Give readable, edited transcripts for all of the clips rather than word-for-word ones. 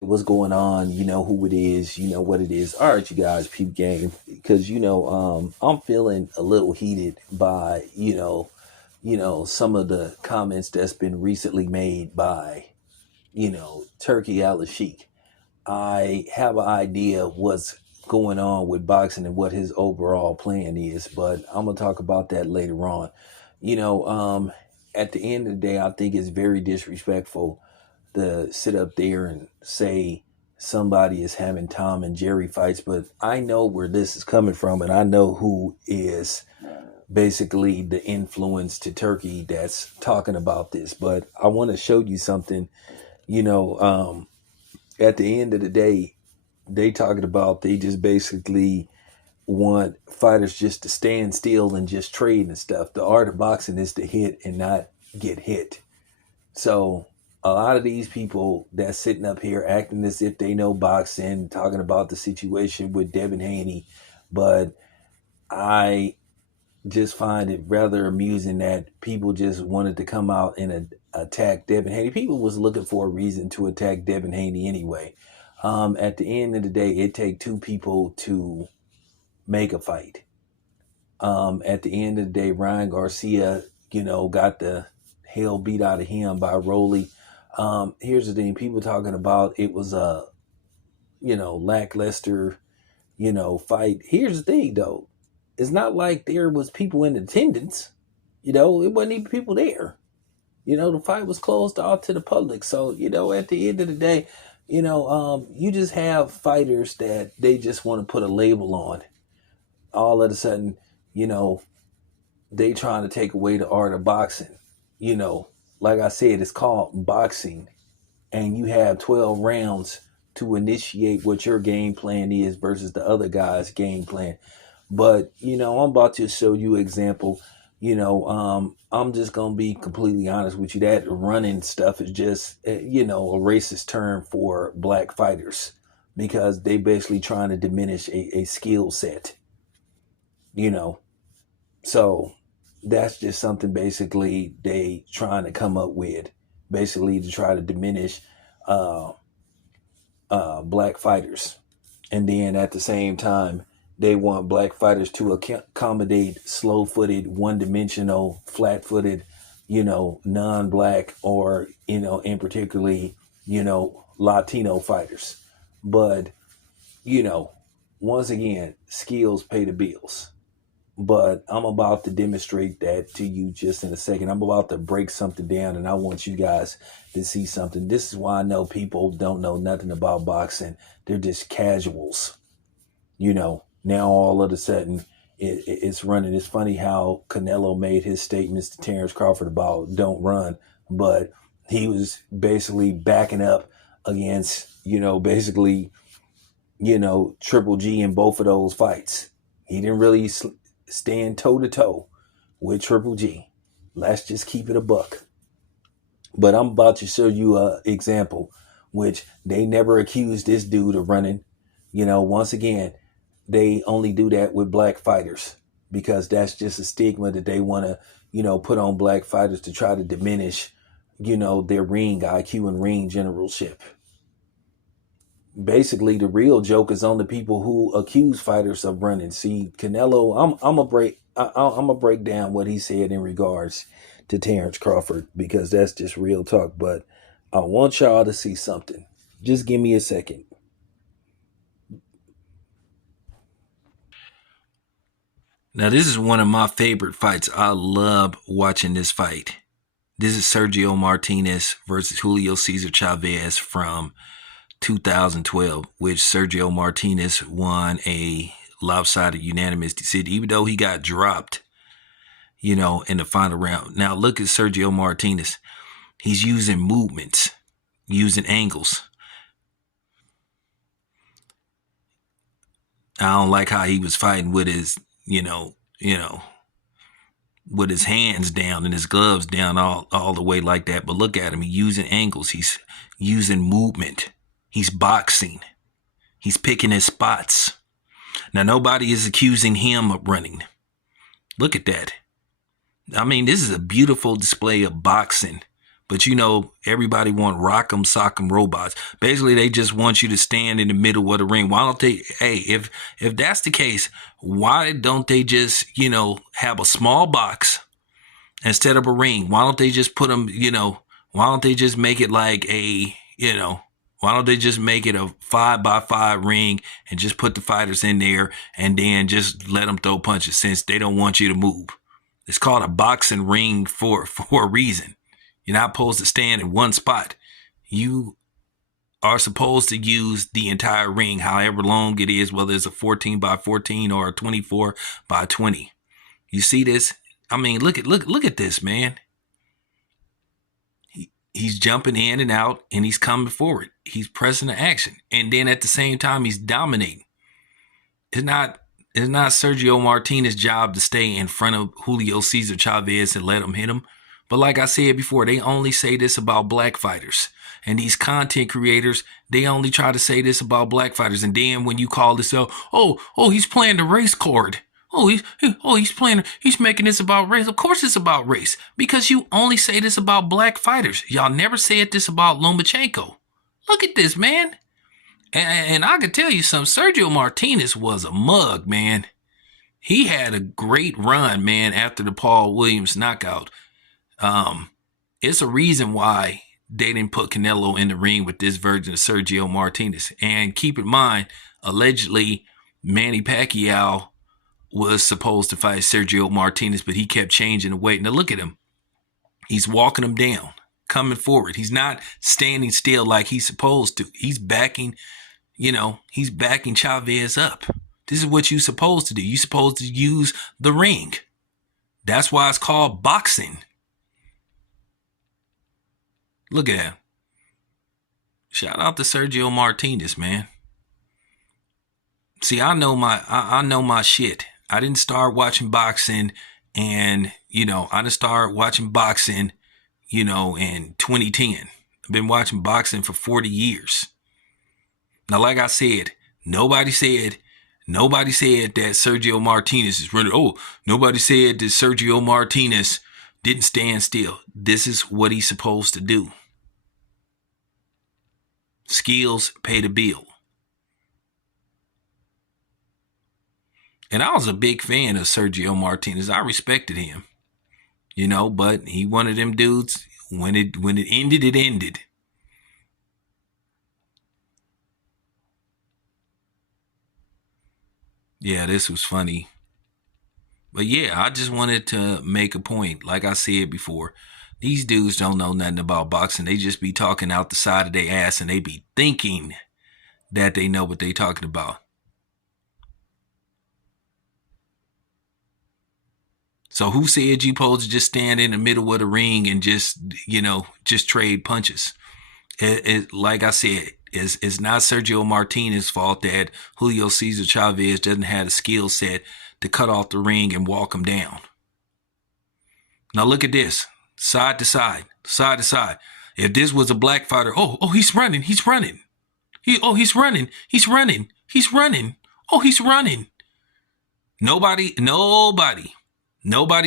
what's going on, you know who it is, you know what it is. All right, you guys, peep game, because I'm feeling a little heated by some of the comments that's been recently made by Turkey Al Sheikh. I have an idea of what's going on with boxing and what his overall plan is, but I'm gonna talk about that later on. You know, at the end of the day, I think it's very disrespectful to sit up there and say somebody is having Tom and Jerry fights, but I know where this is coming from, and I know who is basically the influence to Turkey that's talking about this. But I want to show you something. You know, at the end of the day, they talking about they just basically want fighters just to stand still and just trade and stuff. The art of boxing is to hit and not get hit. So a lot of these people that's sitting up here acting as if they know boxing, talking about the situation with Devin Haney, but I just find it rather amusing that people just wanted to come out and attack Devin Haney. People was looking for a reason to attack Devin Haney anyway. At the end of the day, it take two people to make a fight. At the end of the day, Ryan Garcia, got the hell beat out of him by Rolly. Here's the thing: people talking about it was a, lackluster, fight. Here's the thing, though: it's not like there was people in attendance. It wasn't even people there. The fight was closed off to the public. So, at the end of the day, you just have fighters that they just want to put a label on. All of a sudden, you know, they trying to take away the art of boxing. Like I said, it's called boxing, and you have 12 rounds to initiate what your game plan is versus the other guy's game plan. But I'm about to show you an example. I'm just gonna be completely honest with you. That running stuff is just a racist term for black fighters because they basically trying to diminish a skill set. You know, so that's just something basically they trying to come up with, basically to try to diminish uh, black fighters, and then at the same time they want black fighters to accommodate slow-footed, one-dimensional, flat-footed, non-black or in particularly Latino fighters. But once again, skills pay the bills. But I'm about to demonstrate that to you just in a second. I'm about to break something down, and I want you guys to see something. This is why I know people don't know nothing about boxing. They're just casuals. Now all of a sudden it's running. It's funny how Canelo made his statements to Terrence Crawford about don't run, but he was basically backing up against, basically, Triple G in both of those fights. He didn't really stand toe to toe with Triple G. Let's just keep it a buck. But I'm about to show you an example, which they never accused this dude of running. Once again, they only do that with black fighters because that's just a stigma that they want to, put on black fighters to try to diminish, their ring IQ and ring generalship. Basically, the real joke is on the people who accuse fighters of running. See, Canelo, I'm gonna break down what he said in regards to Terrence Crawford because that's just real talk. But I want y'all to see something. Just give me a second. Now, this is one of my favorite fights. I love watching this fight. This is Sergio Martinez versus Julio Cesar Chavez from 2012, which Sergio Martinez won a lopsided unanimous decision, even though he got dropped, in the final round. Now, look at Sergio Martinez. He's using movements, using angles. I don't like how he was fighting with his, with his hands down and his gloves down all the way like that. But look at him. He's using angles. He's using movement. He's boxing. He's picking his spots. Now, nobody is accusing him of running. Look at that. I mean, this is a beautiful display of boxing But everybody want rock'em sock'em robots. Basically, they just want you to stand in the middle of the ring. Why don't they? Hey, if that's the case, why don't they just have a small box instead of a ring? Why don't they just put them? Why don't they just make it like why don't they just make it a 5x5 ring and just put the fighters in there and then just let them throw punches since they don't want you to move? It's called a boxing ring for a reason. You're not supposed to stand in one spot. You are supposed to use the entire ring, however long it is, whether it's a 14x14 or a 24x20. You see this? I mean, look at this, man. He's jumping in and out, and he's coming forward. He's pressing the action, and then at the same time, he's dominating. It's not Sergio Martinez's job to stay in front of Julio Cesar Chavez and let him hit him. But like I said before, they only say this about black fighters. And these content creators, they only try to say this about black fighters. And then when you call this out, he's playing the race card. He's making this about race. Of course it's about race. Because you only say this about black fighters. Y'all never said this about Lomachenko. Look at this, man. And I can tell you something. Sergio Martinez was a mug, man. He had a great run, man, after the Paul Williams knockout. It's a reason why they didn't put Canelo in the ring with this version of Sergio Martinez. And keep in mind, allegedly, Manny Pacquiao was supposed to fight Sergio Martinez, but he kept changing the weight. Now look at him. He's walking him down, coming forward. He's not standing still like he's supposed to. He's backing Chavez up. This is what you're supposed to do. You're supposed to use the ring. That's why it's called boxing. Look at him. Shout out to Sergio Martinez, man. See, I know my shit. I didn't start watching boxing and, I didn't start watching boxing, in 2010. I've been watching boxing for 40 years. Now, like I said, nobody said that Sergio Martinez is running. Oh, nobody said that Sergio Martinez didn't stand still. This is what he's supposed to do. Skills pay the bill. And I was a big fan of Sergio Martinez. I respected him, but he one of them dudes. When it ended, it ended. Yeah, this was funny. But yeah, I just wanted to make a point. Like I said before, these dudes don't know nothing about boxing. They just be talking out the side of their ass and they be thinking that they know what they talking about. So who said you supposed to just stand in the middle of the ring and just trade punches? Like I said, it's not Sergio Martinez's fault that Julio Cesar Chavez doesn't have a skill set to cut off the ring and walk him down. Now look at this. Side to side, side to side. If this was a black fighter, he's running. He's running. He's running. He's running. He's running. Oh, he's running. Nobody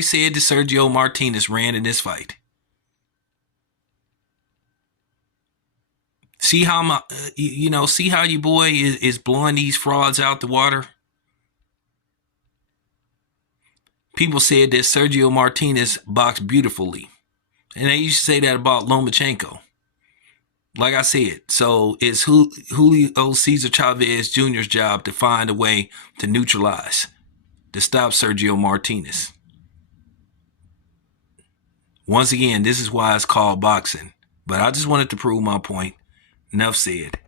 said that Sergio Martinez ran in this fight. See how see how your boy is blowing these frauds out the water? People said that Sergio Martinez boxed beautifully. And they used to say that about Lomachenko. Like I said, so it's Julio Cesar Chavez Jr.'s job to find a way to neutralize, to stop Sergio Martinez. Once again, this is why it's called boxing. But I just wanted to prove my point. Enough said.